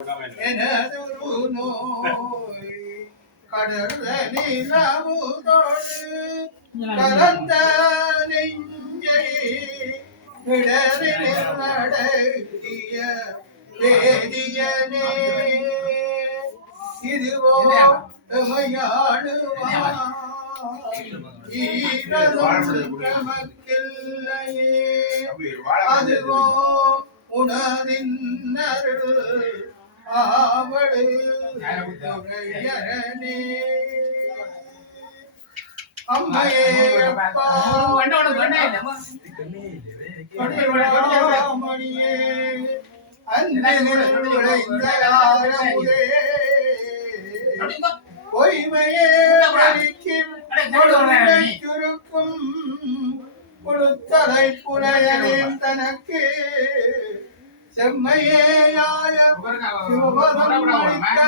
எனதொரு நோய் கடந்த நிலமுதோடு கலந்த நெஞ்சை விடவினில் நடத்திய வேதியனே இதுவோ எமையாடுவான் ஈரதும் நமக்கில்லையே அதுவோ உணரின்னருள் ஆவடு தொகையரணே அம்மையே அப்பா மணியே அன்பினில் விளைந்த யாரமுதே பொய்மையே சுருக்கும் கொடுத்தலை புலையனேன் தனக்கு செம்மையேயாய சிவபதம் அளித்த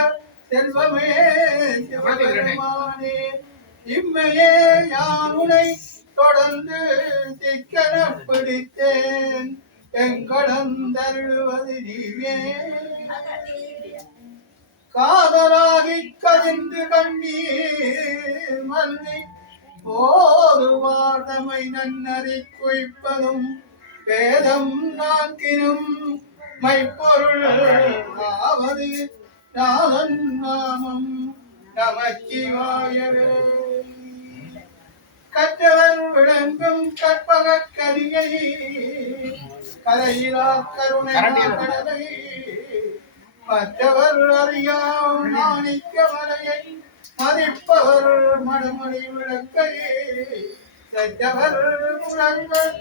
செல்வமே சிவபெருமானே இம்மையே யானுனை தொடர்ந்து சிக்கன பிடித்தேன் எங்கடந்தருளுவது நீவே காதலாகி கதிர்ந்து கண்ணீர் மல்லி போது வார்த்தமை நன்னறி குய்ப்பதும் வேதம் நான்கினும் மைப்பொருள் ஆவது நாதன் நாமம் நமச்சிவாயவே கற்றவர் விளங்கும் கற்பக கரியை கரையிலா கருணை கடலை மற்றவர் அறியாம் நாணிக்க மலையை மதிப்பவர் மடமொழி விளக்கையே செற்றவர் முழங்கள்